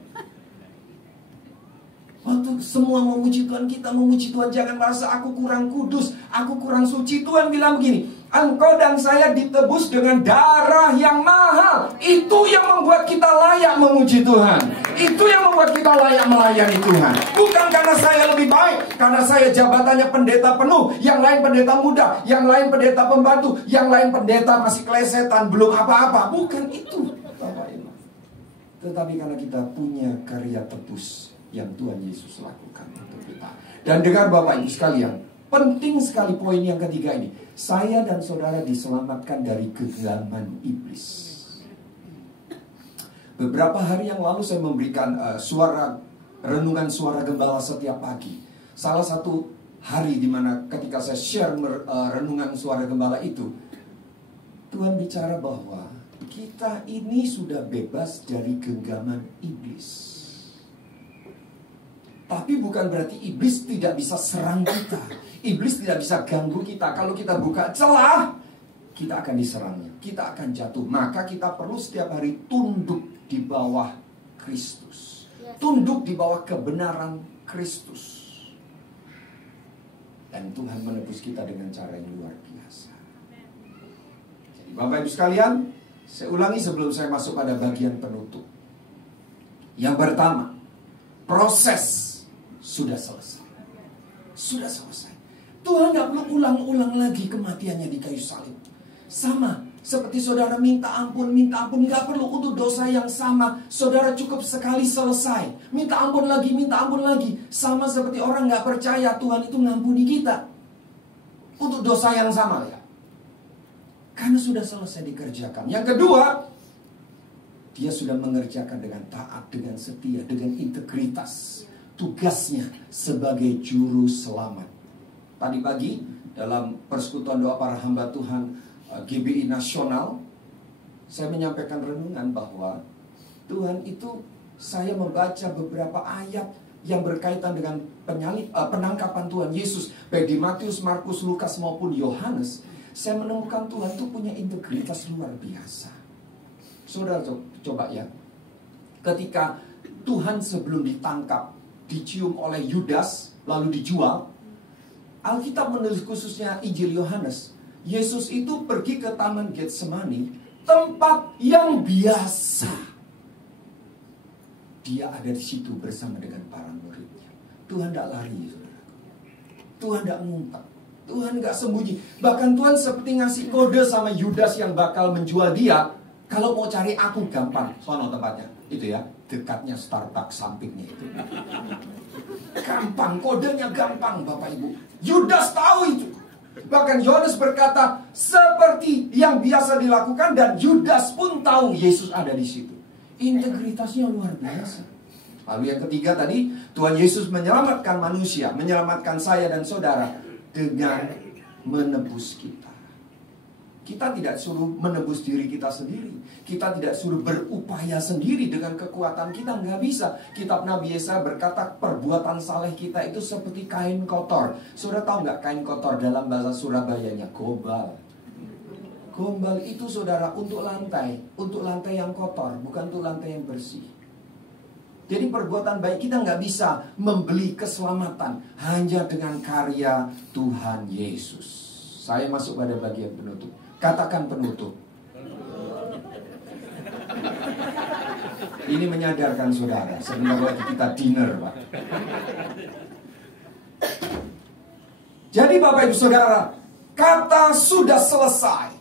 Waktu semua memuji Tuhan, kita memuji Tuhan, jangan merasa aku kurang kudus, aku kurang suci. Tuhan bilang begini, engkau dan saya ditebus dengan darah yang mahal. Itu yang membuat kita layak memuji Tuhan. Itu yang membuat kita layak melayani Tuhan. Bukan karena saya lebih baik, karena saya jabatannya pendeta penuh, yang lain pendeta muda, yang lain pendeta pembantu, yang lain pendeta masih kelesetan, belum apa-apa. Bukan itu, Bapak Ibu. Tetapi karena kita punya karya tebus yang Tuhan Yesus lakukan untuk kita. Dan dengar Bapak Ibu sekalian, penting sekali poin yang ketiga ini. Saya dan saudara diselamatkan dari genggaman iblis. Beberapa hari yang lalu saya memberikan renungan suara gembala setiap pagi. Salah satu hari di mana ketika saya share renungan suara gembala itu, Tuhan bicara bahwa kita ini sudah bebas dari genggaman iblis. Tapi bukan berarti iblis tidak bisa serang kita. Iblis tidak bisa ganggu kita. Kalau kita buka celah, kita akan diserangnya, kita akan jatuh. Maka kita perlu setiap hari tunduk di bawah Kristus, tunduk di bawah kebenaran Kristus. Dan Tuhan menebus kita dengan cara yang luar biasa. Jadi Bapak Ibu sekalian, saya ulangi sebelum saya masuk pada bagian penutup. Yang pertama, proses sudah selesai. Sudah selesai. Tuhan gak perlu ulang-ulang lagi kematiannya di kayu salib. Sama seperti saudara minta ampun, gak perlu untuk dosa yang sama. Saudara cukup sekali selesai. Minta ampun lagi. Sama seperti orang gak percaya Tuhan itu ngampuni kita untuk dosa yang sama ya. Karena sudah selesai dikerjakan. Yang kedua, dia sudah mengerjakan dengan taat, dengan setia, dengan integritas tugasnya sebagai juru selamat. Tadi pagi dalam persekutuan doa para hamba Tuhan GBI Nasional, saya menyampaikan renungan bahwa Tuhan itu, saya membaca beberapa ayat yang berkaitan dengan penangkapan Tuhan Yesus, baik di Matius, Markus, Lukas maupun Yohanes. Saya menemukan Tuhan itu punya integritas luar biasa. Saudara coba ya, ketika Tuhan sebelum ditangkap, dicium oleh Yudas, lalu dijual, Alkitab menulis khususnya Injil Yohanes, Yesus itu pergi ke Taman Getsemani, tempat yang biasa. Dia ada di situ bersama dengan para muridnya. Tuhan tidak lari, saudara. Tuhan tidak ngumpet. Tuhan tidak sembunyi. Bahkan Tuhan seperti ngasih kode sama Yudas yang bakal menjual dia. Kalau mau cari aku gampang, sono tempatnya. Itu ya, dekatnya Starbucks sampingnya itu. Gampang, kodenya gampang Bapak Ibu. Yudas tahu itu. Bahkan Yohanes berkata seperti yang biasa dilakukan, dan Yudas pun tahu Yesus ada di situ. Integritasnya luar biasa. Lalu yang ketiga tadi, Tuhan Yesus menyelamatkan manusia, menyelamatkan saya dan saudara dengan menebus kita. Kita tidak suruh menebus diri kita sendiri. Kita tidak suruh berupaya sendiri dengan kekuatan kita. Nggak bisa. Kitab Nabi Yesaya berkata perbuatan saleh kita itu seperti kain kotor. Saudara tahu nggak kain kotor dalam bahasa Surabayanya? Gombal. Gombal itu saudara untuk lantai. Untuk lantai yang kotor, bukan untuk lantai yang bersih. Jadi perbuatan baik kita nggak bisa membeli keselamatan hanya dengan karya Tuhan Yesus. Saya masuk pada bagian penutup. Katakan penutup. Ini menyadarkan saudara, sebenarnya kita dinner, Pak. Jadi Bapak Ibu Saudara, kata sudah selesai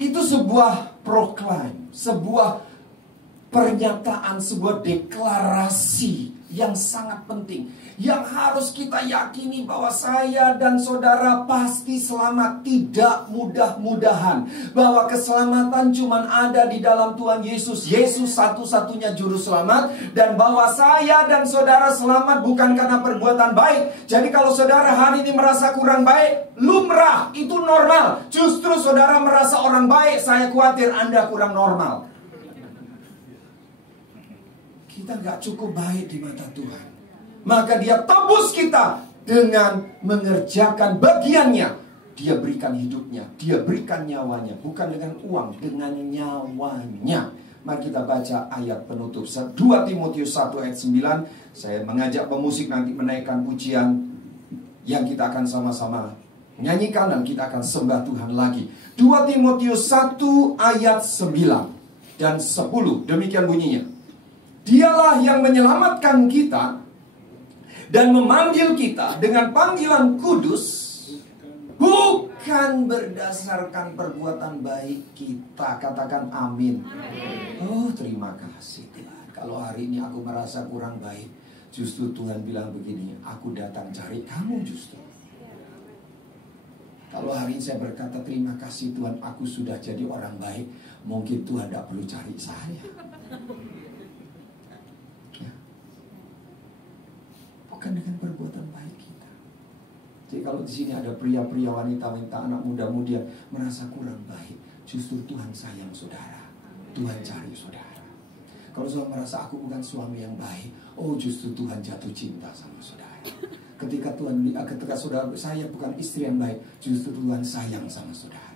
itu sebuah proklaim, sebuah pernyataan, sebuah deklarasi yang sangat penting, yang harus kita yakini bahwa saya dan saudara pasti selamat. Tidak mudah-mudahan bahwa keselamatan cuma ada di dalam Tuhan Yesus. Yesus satu-satunya juru selamat. Dan bahwa saya dan saudara selamat bukan karena perbuatan baik. Jadi kalau saudara hari ini merasa kurang baik, lumrah, itu normal. Justru saudara merasa orang baik, saya khawatir Anda kurang normal. Kita gak cukup baik di mata Tuhan. Maka dia tebus kita dengan mengerjakan bagiannya. Dia berikan hidupnya, dia berikan nyawanya. Bukan dengan uang, dengan nyawanya. Mari kita baca ayat penutup 2 Timotius 1 ayat 9. Saya mengajak pemusik nanti menaikkan pujian yang kita akan sama-sama nyanyikan, dan kita akan sembah Tuhan lagi. 2 Timotius 1 ayat 9 dan 10. Demikian bunyinya. Dialah yang menyelamatkan kita dan memanggil kita dengan panggilan kudus, bukan berdasarkan perbuatan baik kita. Katakan amin. Oh, terima kasih Tuhan. Kalau hari ini aku merasa kurang baik, justru Tuhan bilang begini, aku datang cari kamu justru. Kalau hari ini saya berkata terima kasih Tuhan, aku sudah jadi orang baik, mungkin Tuhan tidak perlu cari saya. Ya. Bukan dengan perbuatan baik kita. Jadi kalau di sini ada pria-pria, wanita-wanita, anak muda-mudi yang merasa kurang baik, justru Tuhan sayang saudara. Tuhan cari saudara. Kalau saudara merasa aku bukan suami yang baik, oh justru Tuhan jatuh cinta sama saudara. Ketika saudara, saya bukan istri yang baik, justru Tuhan sayang sama saudara.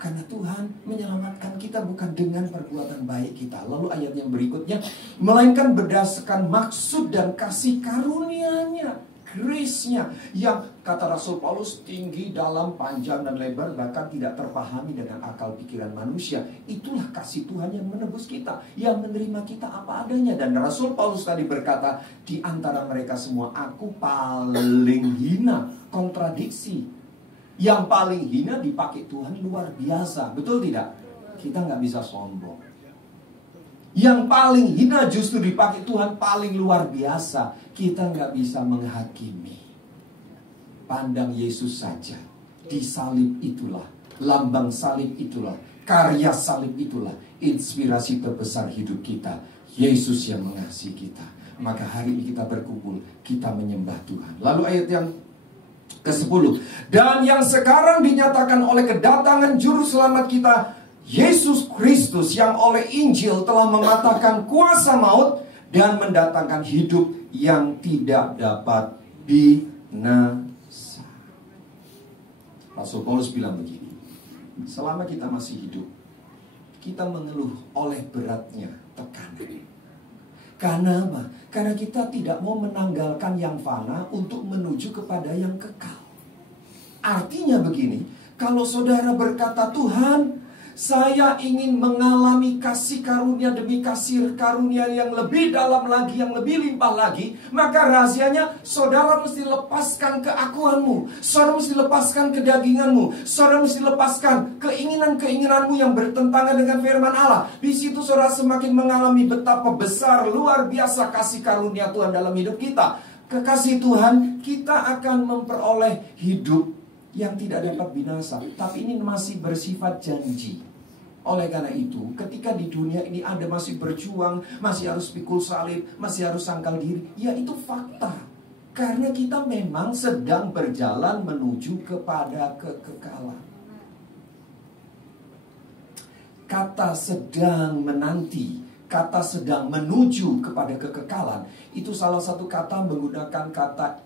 Karena Tuhan menyelamatkan kita bukan dengan perbuatan baik kita. Lalu ayat yang berikutnya, melainkan berdasarkan maksud dan kasih karunia-Nya, grace-Nya, yang kata Rasul Paulus tinggi, dalam, panjang dan lebar, bahkan tidak terpahami dengan akal pikiran manusia. Itulah kasih Tuhan yang menebus kita, yang menerima kita apa adanya. Dan Rasul Paulus tadi berkata, di antara mereka semua aku paling hina. Kontradiksi. Yang paling hina dipakai Tuhan luar biasa. Betul tidak? Kita nggak bisa sombong. Yang paling hina justru dipakai Tuhan paling luar biasa. Kita nggak bisa menghakimi. Pandang Yesus saja. Di salib itulah, lambang salib itulah, karya salib itulah, inspirasi terbesar hidup kita. Yesus yang mengasihi kita. Maka hari ini kita berkumpul, kita menyembah Tuhan. Lalu ayat yang ke-10. Dan yang sekarang dinyatakan oleh kedatangan juru selamat kita, Yesus Kristus, yang oleh Injil telah mematahkan kuasa maut dan mendatangkan hidup yang tidak dapat binasa. Rasul Paulus bilang begini, selama kita masih hidup, kita mengeluh oleh beratnya tekanan. Karena apa? Karena kita tidak mau menanggalkan yang fana untuk menuju kepada yang kekal. Artinya begini, kalau saudara berkata, Tuhan, saya ingin mengalami kasih karunia demi kasih karunia yang lebih dalam lagi, yang lebih limpah lagi, maka rahasianya saudara mesti lepaskan keakuanmu, saudara mesti lepaskan kedaginganmu, saudara mesti lepaskan keinginan-keinginanmu yang bertentangan dengan firman Allah. Di situ saudara semakin mengalami betapa besar, luar biasa kasih karunia Tuhan dalam hidup kita. Kekasih Tuhan, kita akan memperoleh hidup yang tidak dapat binasa, tapi ini masih bersifat janji. Oleh karena itu, ketika di dunia ini Anda masih berjuang, masih harus pikul salib, masih harus sangkal diri, ya itu fakta. Karena kita memang sedang berjalan menuju kepada kekekalan. Kata sedang menanti, kata sedang menuju kepada kekekalan, itu salah satu kata menggunakan kata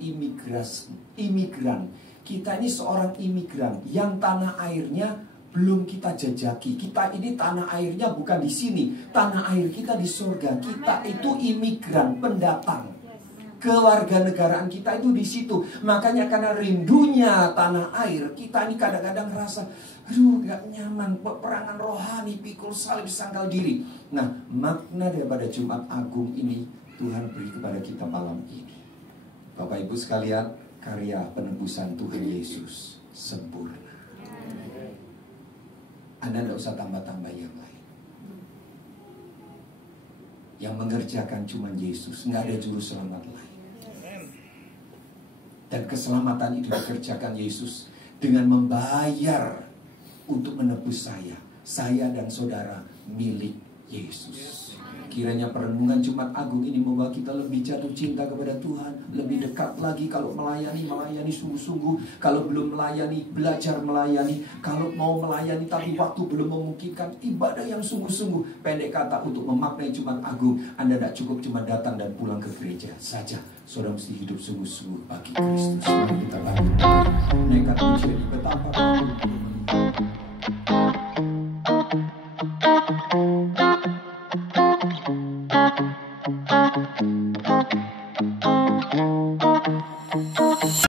imigran. Kita ini seorang imigran yang tanah airnya belum kita jajaki. Kita ini tanah airnya bukan di sini. Tanah air kita di surga. Kita itu imigran, pendatang. Kewarganegaraan kita itu di situ. Makanya karena rindunya tanah air, kita ini kadang-kadang rasa, aduh gak nyaman, peperangan rohani, pikul salib, sangkal diri. Nah, makna daripada Jumat Agung ini Tuhan beri kepada kita malam ini. Bapak Ibu sekalian, karya penebusan Tuhan Yesus sempurna. Anda tidak usah tambah-tambah yang lain. Yang mengerjakan cuma Yesus, nggak ada juru selamat lain. Dan keselamatan itu dikerjakan Yesus dengan membayar untuk menebus saya dan saudara milik Yesus. Kiranya perenungan Jumat Agung ini membawa kita lebih jatuh cinta kepada Tuhan, lebih dekat lagi. Kalau melayani sungguh-sungguh. Kalau belum melayani, belajar melayani. Kalau mau melayani tapi waktu belum memungkinkan, ibadah yang sungguh-sungguh. Pendek kata, untuk memaknai Jumat Agung, Anda tidak cukup cuma datang dan pulang ke gereja saja. Saudara mesti hidup sungguh-sungguh bagi Kristus. Mari kita bangun. Nekat menjadi betapa